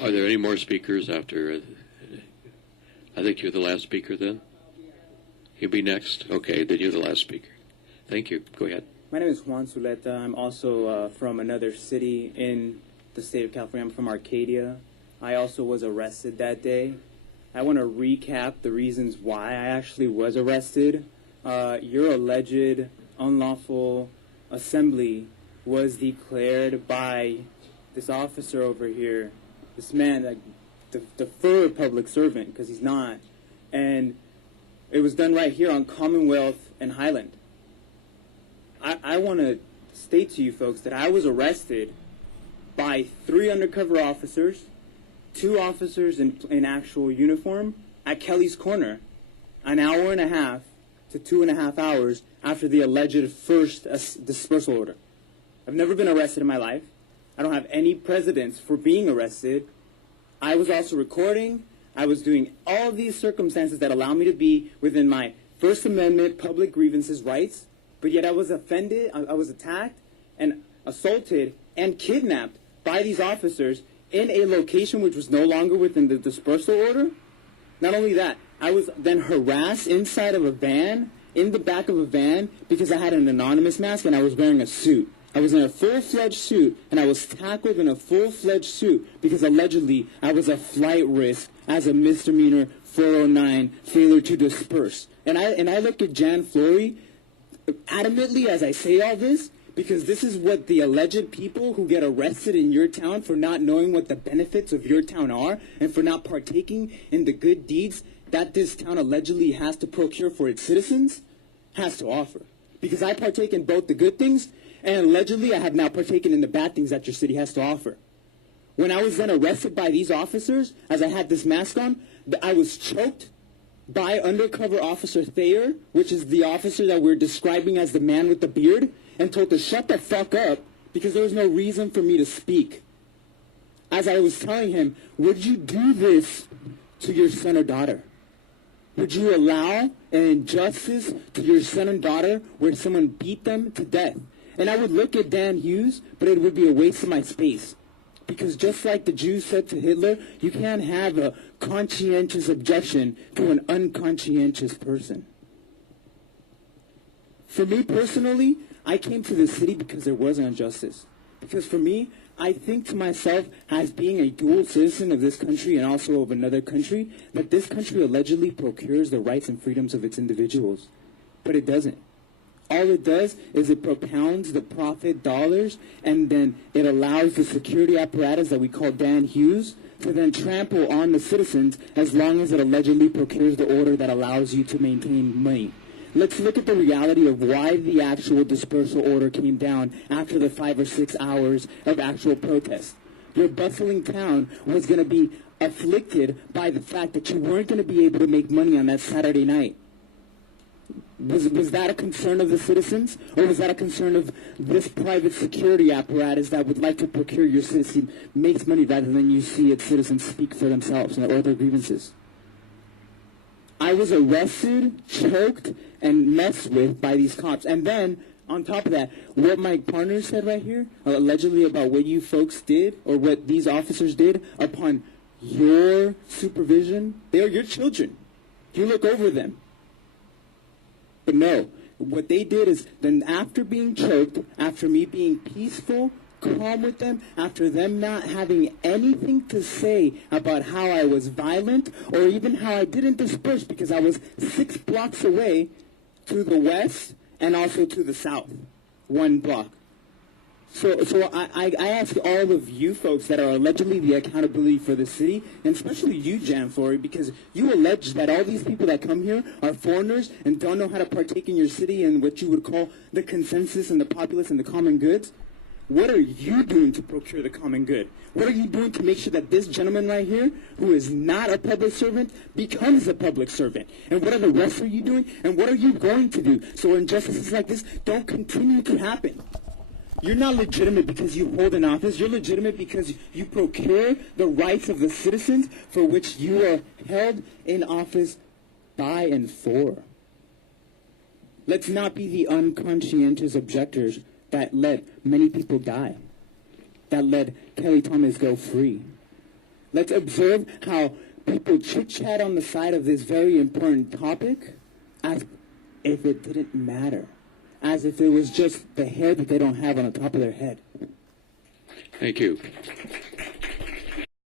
Are there any more speakers after? I think you're the last speaker then? You'll be next? Okay, then you're the last speaker. Thank you. Go ahead. My name is Juan Zuleta. I'm also from another city in the state of California. I'm from Arcadia. I also was arrested that day. I want to recap the reasons why I actually was arrested. Your alleged unlawful assembly was declared by this officer over here, this man, like the fur public servant, because he's not. And it was done right here on Commonwealth and Highland. I want to state to you folks that I was arrested by 3 undercover officers, 2 officers in actual uniform at Kelly's Corner, an hour and a half to 2.5 hours after the alleged first dispersal order. I've never been arrested in my life. I don't have any precedents for being arrested. I was also recording. I was doing all these circumstances that allow me to be within my First Amendment public grievances rights, but yet I was offended, I was attacked and assaulted and kidnapped by these officers in a location which was no longer within the dispersal order. Not only that, I was then harassed inside of a van, in the back of a van, because I had an anonymous mask and I was wearing a suit. I was in a full-fledged suit, and I was tackled in a full-fledged suit because allegedly I was a flight risk as a misdemeanor 409 failure to disperse. And I look at Jan Flory adamantly as I say all this, because this is what the alleged people who get arrested in your town for not knowing what the benefits of your town are and for not partaking in the good deeds that this town allegedly has to procure for its citizens has to offer. Because I partake in both the good things and allegedly I have now partaken in the bad things that your city has to offer. When I was then arrested by these officers, as I had this mask on, I was choked by undercover Officer Thayer, which is the officer that we're describing as the man with the beard, and told to shut the fuck up because there was no reason for me to speak. As I was telling him, would you do this to your son or daughter? Would you allow an injustice to your son and daughter where someone beat them to death? And I would look at Dan Hughes, but it would be a waste of my space. Because just like the Jews said to Hitler, you can't have a conscientious objection to an unconscientious person. For me personally, I came to this city because there was an injustice. Because for me, I think to myself, as being a dual citizen of this country and also of another country, that this country allegedly procures the rights and freedoms of its individuals. But it doesn't. All it does is it propounds the profit dollars, and then it allows the security apparatus that we call Dan Hughes to then trample on the citizens as long as it allegedly procures the order that allows you to maintain money. Let's look at the reality of why the actual dispersal order came down after the 5 or 6 hours of actual protest. Your bustling town was going to be afflicted by the fact that you weren't going to be able to make money on that Saturday night. Was that a concern of the citizens, or was that a concern of this private security apparatus that would like to procure your citizen makes money rather than you see its citizens speak for themselves or their grievances? I was arrested, choked, and messed with by these cops. And then, on top of that, what my partner said right here, allegedly about what you folks did, or what these officers did upon your supervision, they are your children. You look over them. But no, what they did is then after being choked, after me being peaceful, calm with them, after them not having anything to say about how I was violent or even how I didn't disperse because I was 6 blocks away to the west and also to the south, 1 block. So I ask all of you folks that are allegedly the accountability for the city, and especially you, Jan Flory, because you allege that all these people that come here are foreigners and don't know how to partake in your city and what you would call the consensus and the populace and the common goods. What are you doing to procure the common good? What are you doing to make sure that this gentleman right here, who is not a public servant, becomes a public servant? And what are the rest of you doing? And what are you going to do so injustices like this don't continue to happen? You're not legitimate because you hold an office. You're legitimate because you procure the rights of the citizens for which you are held in office by and for. Let's not be the unconscientious objectors that let many people die, that let Kelly Thomas go free. Let's observe how people chit-chat on the side of this very important topic as if it didn't matter, as if it was just the hair that they don't have on the top of their head. Thank you.